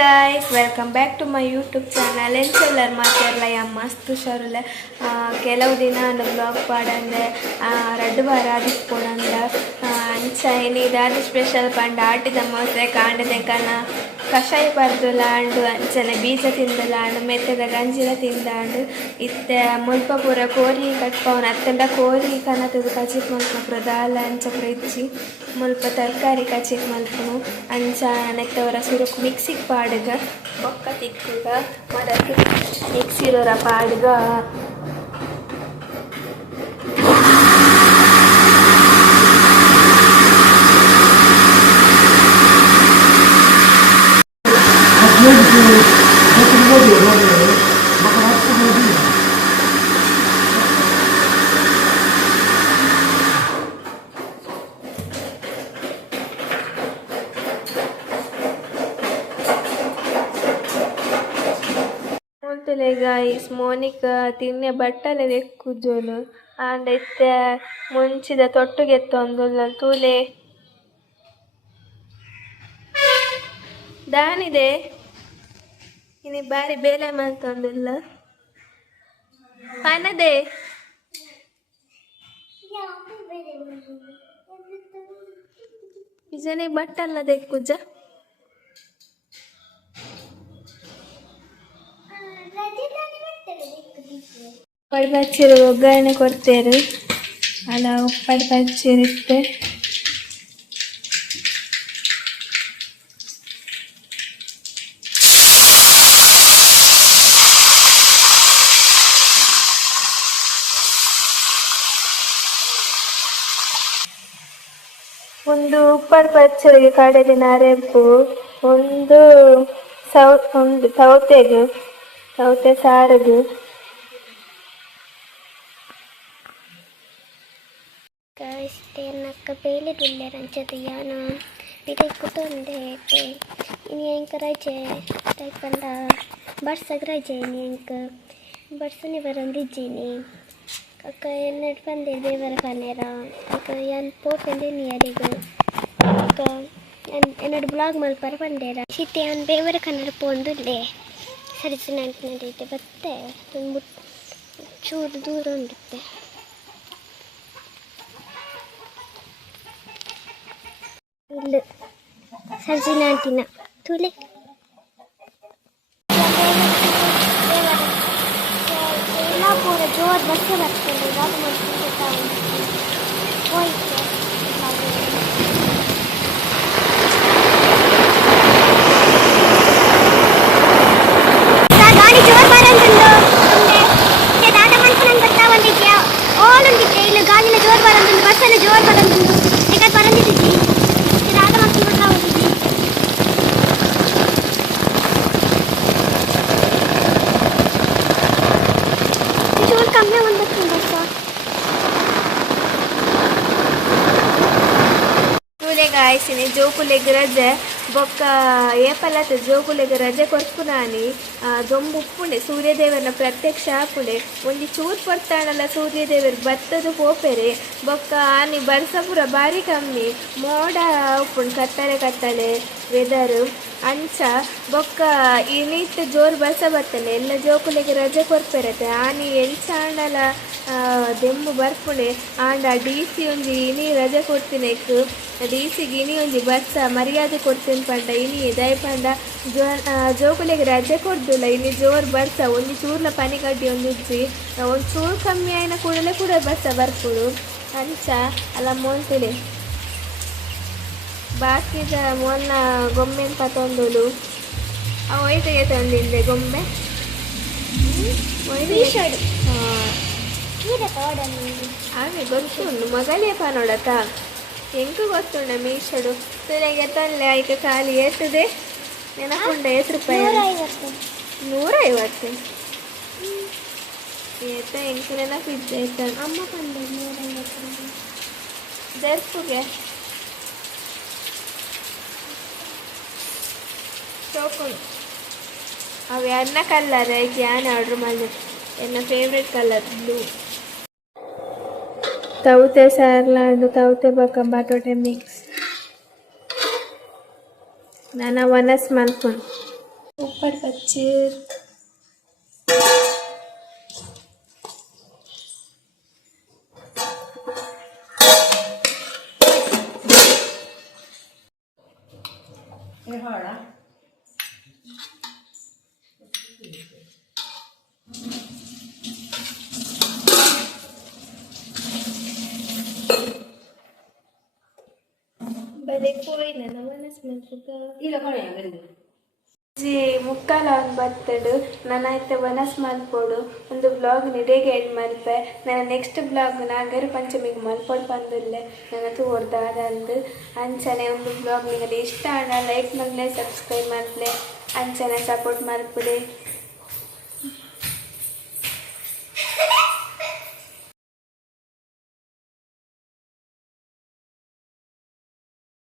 guys, welwelcome back to my YouTube channel. ಎಂತೆಲ್ಲರೂ ಮಾತಾಡಲ್ಲ ಮಸ್ತ್ ಹುಷಾರಿಲ್ಲ. ಕೆಲವು ದಿನ ಬ್ಲಾಗ್ ಪಾಡಂದೆ 2 ವಾರ ಆದಿಸ್ಕೊಡಂದ ಅಂಚ ಏನಿದಾದ ಸ್ಪೆಷಲ್ ಪಂಡ ಆಟಿದ ಮೋಸೆ ಕಾಂಡದೆ ಕನ ಕಷಾಯ ಬರ್ದುಲಾಂಡು ಅಂಚನೆ ಬೀಜ ತಿಂದಲಾಂಡು ಮೆತ್ತದ ಗಂಜಿಲ ತಿಂದಾಂಡು ಇತ್ತೆ ಮುಲ್ಪ ಪೂರ ಕೋರಿ ಕಟ್ಪವನ ಅತ್ತಂಡ ಕೋರಿ ಕನತದ ಕಚಿಕ್ ಮಲ್ಪುನ ದಾಲ ಅಂಚ ಇಚ್ಚಿ ಮುಲ್ಪ ತರಕಾರಿ ಕಚಿಕ್ ಮಲ್ಪುನು ಅಂಚ ನೆತ್ತವರ ಸುರುಕು ಮಿಕ್ಸಿಗೆ ಪಾಡುಗ ಬೊಕ್ಕ ತಿಕ್ಕುಗ ಮರಕ್ಕೆ ಮಿಕ್ಸಿರೋರ ಪಾಡುಗ ಗಾಯ್ಸ್ ಮೋನಿಕ ತಿನ್ನೆ ಬಟ್ಟಲೆ ದೆಕ್ಕುಜೋಲು ಆಂಡ ಇತ್ತೆ ಮುಂಚಿದ ತೊಟ್ಟುಗೆತ್ತೊಂದುಲ್ಲ ತೂಲೆ ದಾನಿದೆ ಇನಿ ಬಾರಿ ಬೇಲೆ ಮಾಡ್ತೊಂದುಲ್ಲ ಪನದೆ ಇಜನೆ ಬಟ್ಟಲ್ಲ ದೆಕ್ಕುಜ ಉಪ್ಪಡಿ ಪಚ್ಚಿರು ಒಗ್ಗರಣೆ ಕೊಡ್ತೇರು ಅಲ್ಲ ಉಪ್ಪಡಿ ಪಚ್ಚಿರುತ್ತೆ ಒಂದು ಉಪ್ಪಡಿ ಪಚ್ಚರಿಗೆ ಕಡಲಿನ ಅರೆಪ್ಪು ಒಂದು ಸೌತೆ ಸಾರಗು ನಕ್ಕ ಬೇಲೆ ದುಲ್ಲೆ ರಂಚದ ಯಾನ ಬಿಡೈ ಕುಟುಂಬೆ ಇನಿ ಎಂಕ ರಜೆ ಟೈಪಂಡ ಬರ್ಸಗ್ ರಜೆ ಇನಿ ಎಂಕ ಬರ್ಸನಿ ಬರಂದಿಜ್ಜಿನಿ ಅಕ್ಕ ಎನ್ನಡ್ ಬಂದೆ ದೇವರ ಕನೇರ ಅಕ್ಕ ಎನ್ ಪೋಪೆಂದೆ ನಿಯರಿಗು ಅಕ್ಕ എന്നോട് ബ്ലോഗ് മൽപ്പറ പണ്ടേരാ ശീത്തെ ഞാൻ ಬೇವರ ಕನ್ನಡ ಪೋಂದುಲ್ಲೆ ಸರಿಸಿ ನಂಟಿನದೈತೆ ಬತ್ತೆ ಒಂದು ಚೂರು ದೂರ ಉಂಡಿತ್ತೆ ಇಲ್ಲ ಸರಿಸಿ ನಂಟಿನ ತುಲೆ ಎಲ್ಲ ಪೂರ ಜೋರು ಬಸ್ಸೆ ಬರ್ತದೆ ಅದು ಮಾಡ್ಕೊಂಡು ಹೋಯ್ತು ಗಾಯಸಿನಿ ಜೋಕುಲೆಗ್ ರಜೆ ಬೊಕ್ಕ ಏಪಲತ್ತ ಜೋಕುಲೆಗ್ ರಜೆ ಕೊರ್ಪುನಾನಿ ದೊಂಬು ಉಪ್ಪುಂಡೆ ಸೂರ್ಯದೇವರನ ಪ್ರತ್ಯಕ್ಷ ಆಪುಂಡೆ ಒಂಜಿ ಚೂರು ಪೊರ್ತಾಣಲ್ಲ ಸೂರ್ಯದೇವರು ಬತ್ತದ ಪೋಪೆರೆ ಬೊಕ್ಕ ಆನಿ ಬರ್ಸಪುರ ಬಾರಿ ಕಮ್ಮಿ ಮೋಡ ಉಪ್ಪುಂಡು ಕತ್ತಲೆ ವೆದರು ಅಂಚ ಬೊಕ್ಕ ಇನಿಟ್ ಜೋರು ಬರ್ಸ ಬತ್ತಲೆ ಎಲ್ಲ ಜೋಕುಲೆಗ್ ರಜೆ ಕೊರ್ಪೆರತ್ತೆ ಆನಿ ಎಂಚಾಂಡಲ ದೆಂಬು ಬರ್ಪುಣೆ ಆಂಡ ಡಿ.ಸಿ ಒಂಜಿ ಇನಿ ರಜೆ ಕೊಡ್ತಿನೇಕ್ ಡಿ.ಸಿಗೆ ಇನಿ ಒಂಜಿ ಬರ್ಸ ಮರ್ಯಾದೆ ಕೊಡ್ತೀನಿ ಪಂಡ ಇನಿ ದಯಪಂಡ ಜೋಕುಲೆಗೆ ರಜೆ ಕೊಡ್ದುಲ್ಲ ಇನಿ ಜೋರು ಬರ್ಸ ಒಂಜಿ ಚೂರ್ಲ ಪನಿಗಡ್ಡಿ ಒಂದಿಜ್ಜಿ ಒಂದು ಚೂರು ಕಮ್ಮಿ ಆಯ್ನ ಕೂಡಲೇ ಕೂಡ ಬರ್ಸ ಬರ್ಪುಡು ಅಂಚ ಅಲ್ಲ ಮೋಂತಿಲೆ ಬಾಕಿದ ಮೊನ್ನ ಗೊಂಬೆನ್ ಪತೊಂದುಲು ಅವು ಒಯ್ತೆಗೆ ತಂದಿದ್ದೆ ಗೊಂಬೆ ಹಾಗೆ ಗೊತ್ತುಂಡು ಮಗಳೇ ಪನೋಡತ ಎಂಕು ಗೊತ್ತುಂಡ ಮೀಶಡು ತುಲೆಗೆ ತಲ್ಲೆ ಆಯ್ಕೆ ಖಾಲಿ ಏತದೆ ನೆನಪುಂಡ ₹50 150 ಏತ ಎಂಕು ನೆನಪಿದ್ದೆ ಆಯ್ತಾ ಅಮ್ಮ ಪಂಡ 150 ದರ್ಪುಗೆ ಚೋಕುಂಡು ಅವು ಅನ್ನ ಕಲ್ಲರ್ ಐಕೆ ಯಾನ್ ಆರ್ಡ್ರ್ ಮಾಡಿದೆ ಎನ್ನ ಫೇವ್ರೆಟ್ ಕಲರ್ ಬ್ಲೂ ತೌತೆ ಸ್ಯಾರ್ಲಾಡು ತೌತೆ ಬೊಕ್ಕ ಬಟಾಟೆ ಮಿಕ್ಸ್ ನಾನು ವನಸ್ ಮಲ್ಪುಂಡು ಉಪ್ಪಡ್ ಪಚ್ಚೀರ್ ಬರೀ ಕೋಯಿನ ಜಿ ಮುಕ್ಕಾಲ ಒಂದು ಬರ್ತಡು ನಾನೈತೆ ವನಸ್ ಮಲ್ಪೋಡು ಒಂದು ಬ್ಲಾಗ್ ನಿಡೇಗೆ ಎಂಡ್ ಮಲ್ಪೆ ನನ್ನ ನೆಕ್ಸ್ಟ್ ಬ್ಲಾಗ್ ನಾಗರ ಪಂಚಮಿಗೆ ಮಲ್ಪೋಡು ಬಂದಿಲ್ಲೆ ನನ್ನ ತೋರ್ದಾದಂದು ಅಂಚನೆ ಒಂದು ಬ್ಲಾಗ್ ನಿಮಗೆ ಇಷ್ಟ ಆಡ ಲೈಕ್ ಮಾಡಲೆ ಸಬ್ಸ್ಕ್ರೈಬ್ ಮಾಡಲೆ ಅಂಚನೆ ಸಪೋರ್ಟ್ ಮಾಡ್ಬಿಡಿ.